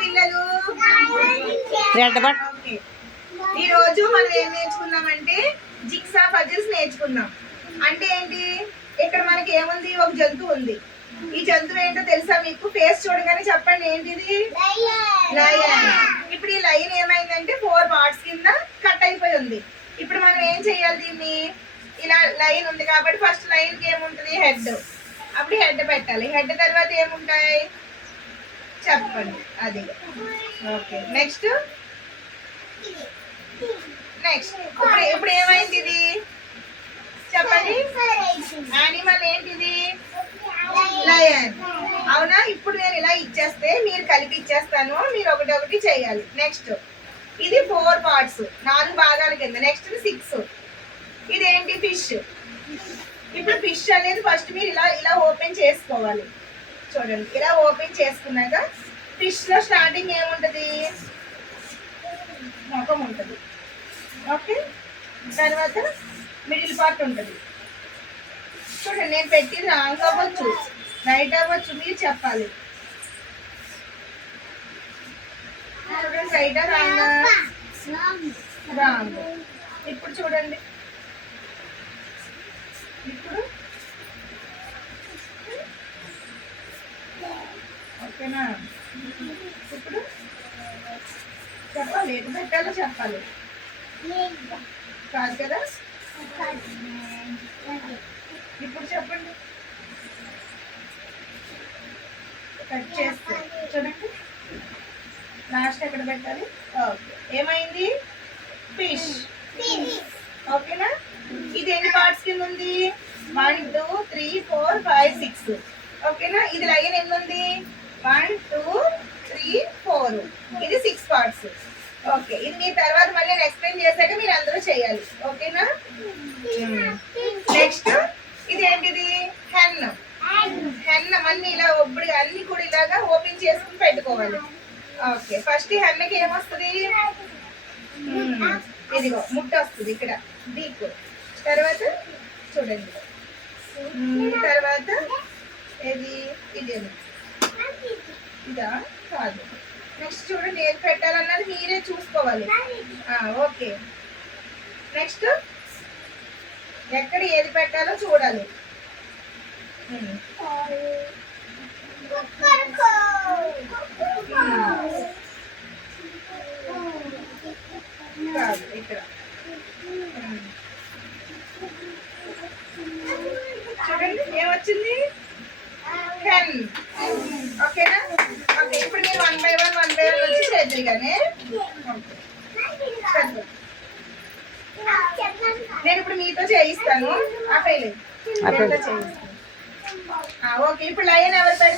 పిల్లలు ఓకే, ఈ రోజు మనం ఏం నేర్చుకున్నామంటే జిగ్సా పజిల్స్ నేర్చుకున్నాం. అంటే ఏంటి, ఇక్కడ మనకి ఏముంది, ఒక జంతువు ఉంది. ఈ జంతువు ఏంటో తెలుసా మీకు? ఫేస్ చూడగానే చెప్పండి, ఏంటిది? లయన్. ఇప్పుడు ఈ లైన్ ఏమైందంటే 4 పార్ట్స్ కింద కట్ అయిపోయి ఉంది. ఇప్పుడు మనం ఏం చేయాలి? దీన్ని ఇలా లైన్ ఉంది కాబట్టి ఫస్ట్ లైన్ కి ఏముంటుంది? హెడ్. అప్పుడు హెడ్ పెట్టాలి. హెడ్ తర్వాత ఏముంటాయి చెప్పండి? అది. ఓకే, నెక్స్ట్ ఇప్పుడు ఏమైంది? ఇది చెప్పండి. యానిమల్ ఏంటిది? లయన్. అవునా? ఇప్పుడు నేను ఇలా ఇచ్చేస్తే మీరు కలిపి ఇచ్చేస్తాను, మీరు ఒకటి చేయాలి. నెక్స్ట్ ఇది 4 పార్ట్స్, 4 భాగాల కింద. నెక్స్ట్ 6. ఇదేంటి? ఫిష్. ఇప్పుడు ఫిష్ అనేది ఫస్ట్ మీరు ఇలా ఓపెన్ చేసుకోవాలి. చూడండి, ఇలా ఓపెన్ చేసుకున్నాక ఫిష్ లో స్టార్టింగ్ ఏముంటది? ముఖం ఉంటుంది. ఓకే, తర్వాత మిడిల్ పార్ట్ ఉంటుంది. చూడండి, నేను పెట్టింది రాంగ్ అవ్వచ్చు, రైట్ అవ్వచ్చు, మీరు చెప్పాలి. చూడండి, రైటా రాంగా? రాంగ్. ఇప్పుడు చూడండి, ఇప్పుడు ఓకేనా? ఇప్పుడు చెప్పాలి, ఎటు పెట్టాలో చెప్పాలి. కాదు కదా? ఇప్పుడు చెప్పండి. కట్ చేస్తే చూడండి, లాస్ట్ ఎక్కడ పెట్టాలి? ఓకే, ఏమైంది? ఫిష్. ఓకేనా? ఇది ఎన్ని పార్ట్స్ కింద ఉంది? 1 2 3 4 5 6. ఓకేనా? ఇది లైన్ ఎన్ని ఉంది? 1 2 3 4. ఇది 6 పార్ట్స్. ఓకే, ఇది మీ తర్వాత మళ్ళీ నేను ఎక్స్ప్లెయిన్ చేశాక మీరు అందరూ చేయాలి. ఓకేనా? నెక్స్ట్ ఇది ఏంటిది? హెన్. అన్ని ఇలా అన్ని కూడా ఇలాగా ఓపెన్ చేసుకుని పెట్టుకోవాలి. ఓకే, ఫస్ట్ హెన్నకి ఏమొస్తుంది? ఇదిగో ముట్ట వస్తుంది ఇక్కడ, బీక్. తర్వాత చూడండి, తర్వాత ఇది ఇదా? కాదు. నెక్స్ట్ చూడండి, ఏది పెట్టాలన్నది మీరే చూసుకోవాలి. ఓకే, నెక్స్ట్ ఎక్కడ ఏది పెట్టాలో చూడాలి. కాదు, ఇక్కడ చూడండి ఏమొచ్చింది? హెన్. ఓకేనా? ఓకే, ఇప్పుడు మీరు 1 by 1 వచ్చి చేద్దరిగానే. నేను ఇప్పుడు మీతో చేయిస్తాను. చేయిస్తాను. ఓకే, ఇప్పుడు లైన్ ఎవరు